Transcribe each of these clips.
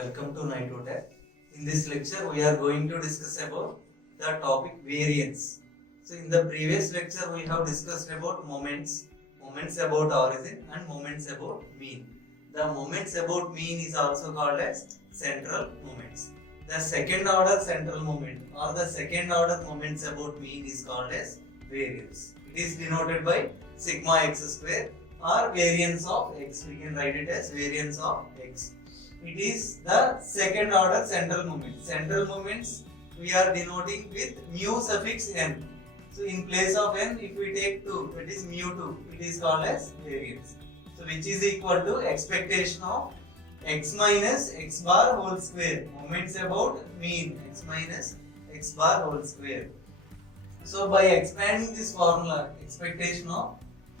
Welcome to Night. In this lecture, we are going to discuss about the topic variance. So, in the previous lecture, we have discussed about moments about origin, and moments about mean. The moments about mean is also called as central moments. The second order central moment or the second order moments about mean is called as variance. It is denoted by sigma x square or variance of x. We can write it as variance of x. It is the second order central moment. Central moments we are denoting with mu suffix n. So in place of n, if we take 2, that is mu2, it is called as variance. So which is equal to expectation of x minus x bar whole square. Moments about mean x minus x bar whole square. So by expanding this formula, expectation of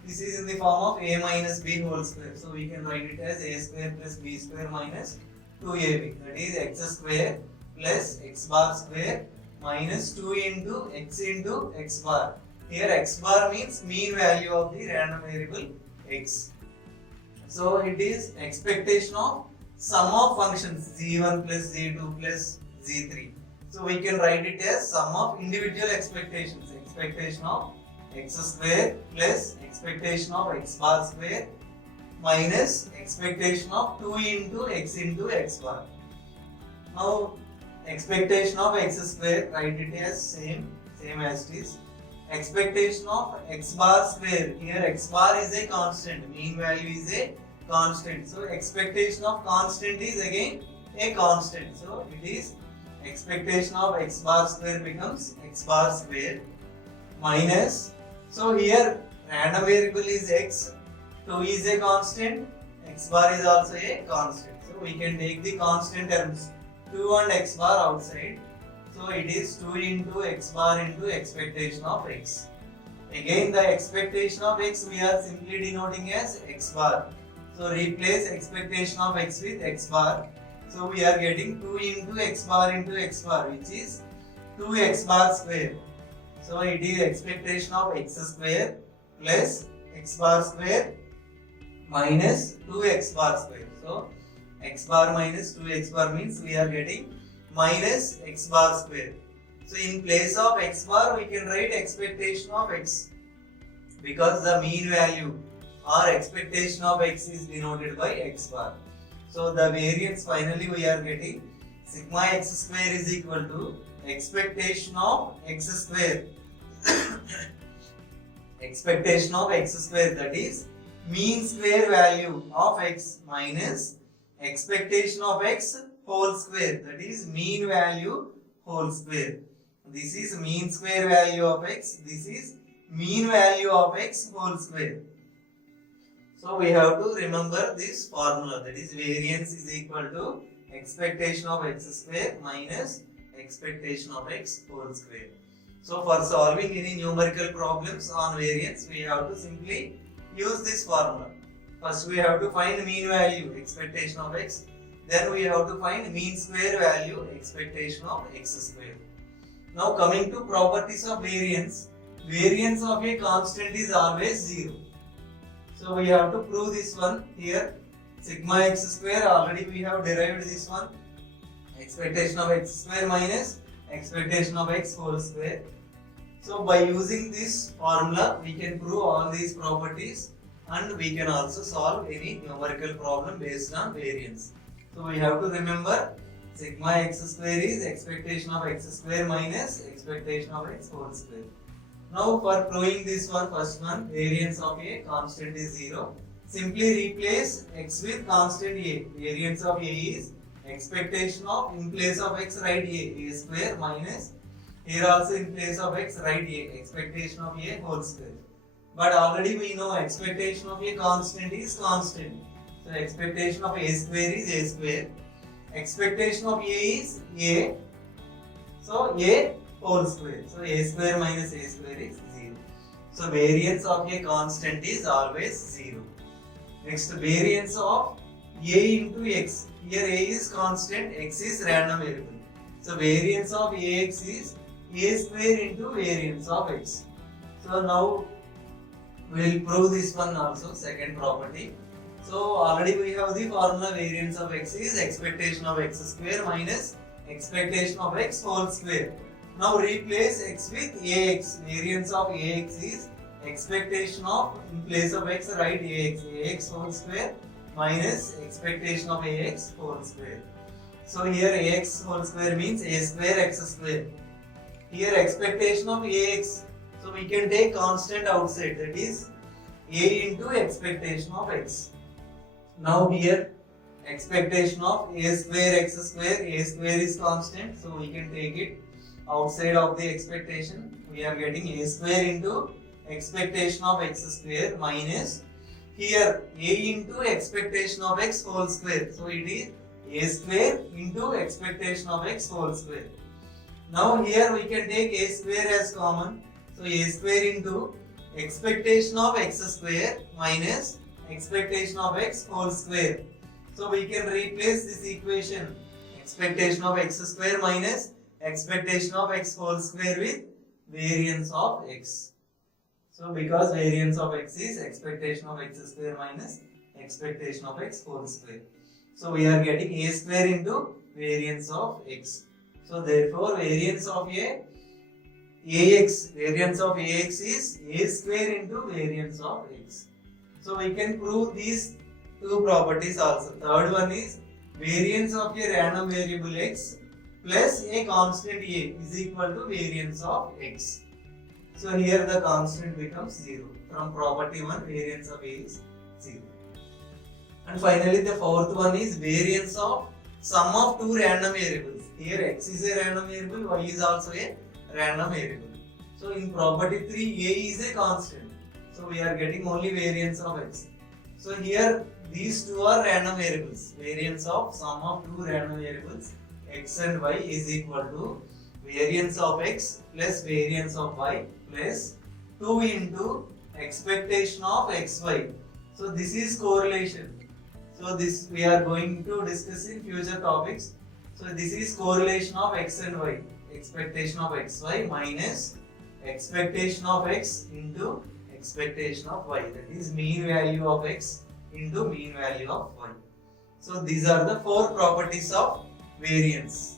this is in the form of a minus b whole square. So we can write it as a square plus b square minus 2ab. That is x square plus x bar square minus 2 into x bar. Here x bar means mean value of the random variable x. So it is expectation of sum of functions z1 plus z2 plus z3. So we can write it as sum of individual expectations. Expectation of x square plus expectation of x bar square minus expectation of 2 into x bar. Now expectation of x square, write it as same as it is. Expectation of x bar square, here x bar is a constant, mean value is a constant. So expectation of constant is again a constant. So it is expectation of x bar square becomes x bar square minus, so here random variable is x, 2 is a constant, x bar is also a constant. So we can take the constant terms 2 and x bar outside. So it is 2 into x bar into expectation of x. Again the expectation of x we are simply denoting as x bar. So replace expectation of x with x bar. So we are getting 2 into x bar which is 2x bar square. So it is expectation of x square plus x bar square minus 2x bar square. So x bar minus 2x bar means we are getting minus x bar square. So in place of x bar we can write expectation of x, because the mean value or expectation of x is denoted by x bar. So the variance finally we are getting sigma x square is equal to expectation of x square expectation of x square, that is mean square value of x minus expectation of x whole square, that is mean value whole square. This is mean square value of x, this is mean value of x whole square. So we have to remember this formula, that is variance is equal to expectation of x square minus expectation of x whole square. So for solving any numerical problems on variance, we have to simply use this formula. First we have to find mean value expectation of x, then we have to find mean square value expectation of x square. Now coming to properties of variance, variance of a constant is always 0. So we have to prove this one here. Sigma x square, already we have derived this one. Expectation of x square minus expectation of x whole square. So by using this formula we can prove all these properties, and we can also solve any numerical problem based on variance. So we have to remember sigma x square is expectation of x square minus expectation of x whole square. Now for proving this one, first one, variance of a constant is 0. Simply replace x with constant a. Variance of a is expectation of, in place of x write a square minus, here also in place of x write a, expectation of a whole square. But already we know expectation of a constant is constant. So expectation of a square is a square. Expectation of a is a. So a whole square. So a square minus a square is 0. So variance of a constant is always 0. Next, variance of a into x. Here a is constant, x is random variable. So variance of ax is a square into variance of x. So now we will prove this one also, second property. So already we have the formula variance of x is expectation of x square minus expectation of x whole square. Now replace x with ax. Variance of ax is expectation of, in place of x write ax whole square minus expectation of ax whole square. So here ax whole square means a square x square. Here expectation of ax. So we can take constant outside, that is a into expectation of x. Now here expectation of a square x square, a square is constant, so we can take it outside of the expectation. We are getting a square into expectation of x square minus here a into expectation of x whole square. So it is a square into expectation of x whole square. Now here we can take a square as common. So a square into expectation of x square minus expectation of x whole square. So we can replace this equation expectation of x square minus expectation of x whole square with variance of x. So because variance of x is expectation of x square minus expectation of x whole square. So we are getting a square into variance of x. So therefore variance of ax, variance of ax is a square into variance of x. So we can prove these two properties also. Third one is variance of a random variable x plus a constant a is equal to variance of x. So here the constant becomes 0. From property 1, variance of a is 0. And finally the fourth one is variance of sum of two random variables. Here x is a random variable, y is also a random variable. So in property 3, a is a constant. So we are getting only variance of x. So here these two are random variables. Variance of sum of two random variables x and y is equal to variance of x plus variance of y plus 2 into expectation of xy. So this is correlation. So this we are going to discuss in future topics. So this is correlation of x and y. Expectation of xy minus expectation of x into expectation of y. That is mean value of x into mean value of y. So these are the four properties of variance.